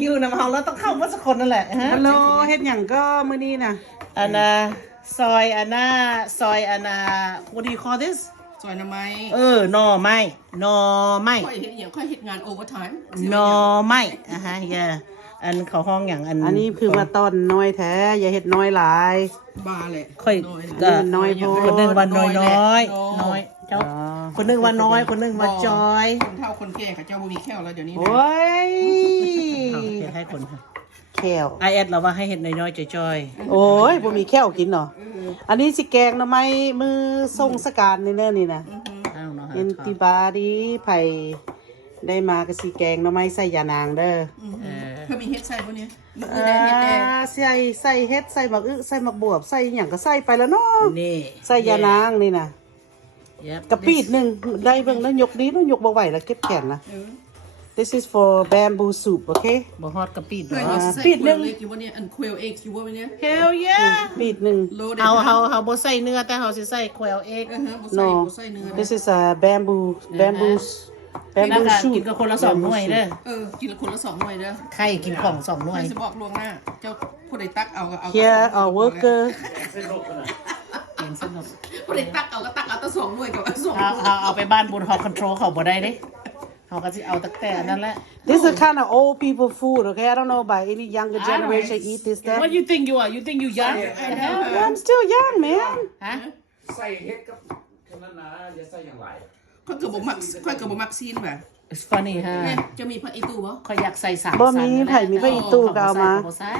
อยู่นำเฮาแล้วต้องเข้ามาสักคนนั่นแหละฮะ ฮัลโหลเฮ็ดหยังก็มื้อนี้น่ะ อันน่ะซอยอันน่ะซอยอันน่ะ what do you call this ซอยหน่อไม้ หน่อไม้หน่อไม้ ค่อยเห็นอย่างค่อยเห็นงานโอเวอร์ไทม์ หน่อไม้อันเขาห้องอย่างอัน อันนี้คือมาต้นน้อยแท้อย่าเฮ็ดน้อยหลาย บาเลย ค่อย อันนี้มันน้อยโพด คนหนึ่งวันน้อยน้อยน้อยเจ้า อ๋อ คนหนึ่งวันน้อยคนหนึ่งวันจอย คนเฒ่าคนแก่เขาเจ้าบ่มีแค่วแล้วเดี๋ยวนี้ โอ้ย เอาให้คนค่ะ แก้ว ไอเอสเราว่าให้เห็ดน้อยๆจอย โอ้ยบ่มีแก้วกินเนาะอันนี้สิแกงหน่อไม้มือส่งสการนี่เด้อนี่นะ ๆเอาเนาะ เอ็นติบาดีไผได้มาก็สิแกงหน่อไม้ใส่ยานางเด้อ เพื่อมีเฮ็ดใส่พวกนี้ ใส่เฮ็ดใส่หมักอึใส่หมักบวบใส่หยังก็ใส่ไปแล้วเนาะ นี่ ใส่ยานางนี่นะ Yep. กะปิดหนึ่งได้เบิ่งแล้วยกนี้แล้วยกบ่ไหวแล้วเก็บแขนนะ This is for bamboo soup โอเค บ่ฮอดกะปิด เพื่อน เนาะ ใส่เล็กอยู่ว่าเนี่ยอันควลเอ็กซ์อยู่ว่าเนี่ย Hell yeah ปีดหนึ่ง โลเด เฮาบ่ใส่เนื้อแต่เฮาสิใส่แควเอ็ก no บ่ใส่เนื้อ This is a bamboo แล้ว ก็ soup กินกับคนละ2หน่วยเด้อ กินละคนละ2หน่วยเด้อ ไข่กินของ2หน่วย ไม่จะบอกล่วงหน้าเจ้าผู้ใดตักเอาก็เอา Here our worker กินสนุก ผู้ใดตักเอาก็ตักเอาแต่2หน่วยกับเอา2 เอาไปบ้านบุญฮอคอนโทรลเขาบ่ได้เด้เฮาก็สิเอาตั้งแต่นั่นแหละ This is kind of old people food okay I don't know about any younger generation eat this stuff What you think you are? You think you young? I'm still young man ฮะ ใส่เฮ็ดกับแค่นั้นนะอย่าใส่อย่างไร ค่อยก็บ่มักซีนว่ะ It's funny ฮะ จะมีพระอีตูบ่ ข่อยอยากใส่3 บ่มีไผมีพระอีตู้ก็เอามา บ่ใส่